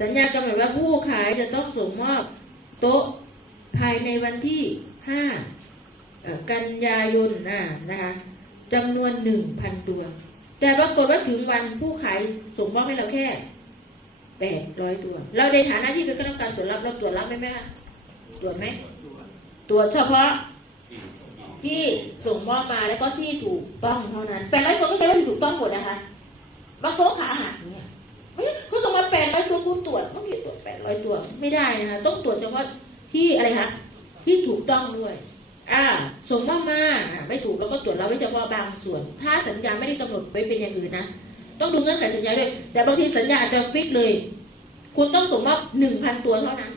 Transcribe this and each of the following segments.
สัญญากำหนดว่าผู้ขายจะต้องส่งมอบโต๊ะภายในวันที่ห้ากันยายนนะนะคะจำนวนหนึ่งพันตัว แต่ปรากฏว่าถึงวันผู้ขายส่งมอบให้เราแค่แปดร้อยตัว เราในฐานะที่เป็นคณะกรรมการตรวจรับเราตรวจรับไหมแม่คะตรวจไหมตรวจเฉพาะที่ส่งมอบมาแล้วก็ที่ถูกต้องเท่านั้นแปดร้อยตัวก็แปลว่าถูกต้องหมดนะคะบางโต๊ะขาหักเนี่ยเขาส่งมาแป ดร้อยตัวคุณตรวจต้องมีตรวจแปดร้อยตัวไม่ได้นะคะต้องตรวจเฉพาะที่อะไรคะที่ถูกต้องด้วย อ่าส่งมอบมาอ่าไม่ถูกเราก็ตรวจเราไว้เฉพาะบางส่วน ถ้าสัญญาไม่ได้กำหนดไว้เป็นอย่างอื่นนะต้องดูเงื่อนไขสัญญาด้วย แต่บางทีสัญญาอาจจะฟิกเลย คุณต้องส่งมอบหนึ่งพันตัวเท่านั้น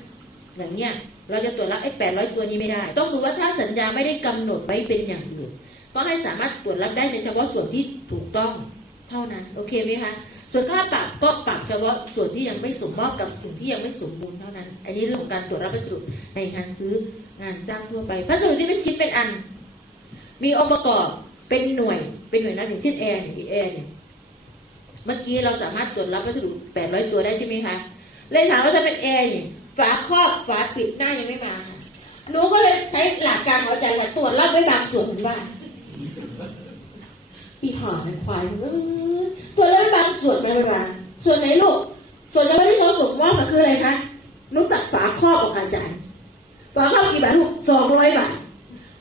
อย่างเนี้ยเราจะตรวจรับไอ้แปดร้อยตัวนี้ไม่ได้ ต้องดูว่าถ้าสัญญาไม่ได้กำหนดไว้เป็นอย่างอื่นก็ให้สามารถตรวจรับได้ในเฉพาะส่วนที่ถูกต้องเท่านั้น โอเคไหมคะ ส่วนค่าปรับก็ปรับเฉพาะส่วนที่ยังไม่สมมอบกับสิ่งที่ยังไม่สมบูรณ์เท่านั้น อันนี้เรื่องของการตรวจรับพัสดุในงานซื้องานจ้างทั่วไปพัสดุที่เป็นชิ้นเป็นอัน มีองค์ประกอบเป็นหน่วยเป็นหน่วยนะอย่างเช่นแอร์เนี่ยแอร์เนี่ยเมื่อกี้เราสามารถตรวจรับพัสดุ 800 ตัวได้ใช่ไหมคะเลยถามว่าถ้เป็นแอร์เนี่ยฝาครอบฝาปิดหน้ายังไม่มาหนูก็เลยใช้หลักการของอาจารย์ตรวจรับไว้บางส่วนว่าอีห่ามันควายมัน ส่วนไหนเวลา ส่วนไหนลูก ส่วนไนวันที่เขาส่งมอบมันคืออะไรคะลูกตักฝาครอบของอาจารย์ฝาครอบกี่บาทลูกสองร้อยบาท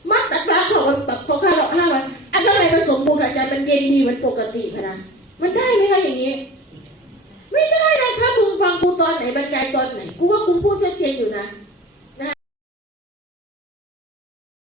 มัดตักฝาครอบแบบขอข้าเราห้าร้อยอันนี้อะไรผสมบูรณ์อาจารย์มันเย็นดีมันปกติพนะมันได้ไหมคะอย่างนี้ ไม่ได้นะถ้าคุณฟังกูตอนไหนบรรยายตอนไหน กูว่ากูพูดชัดเยน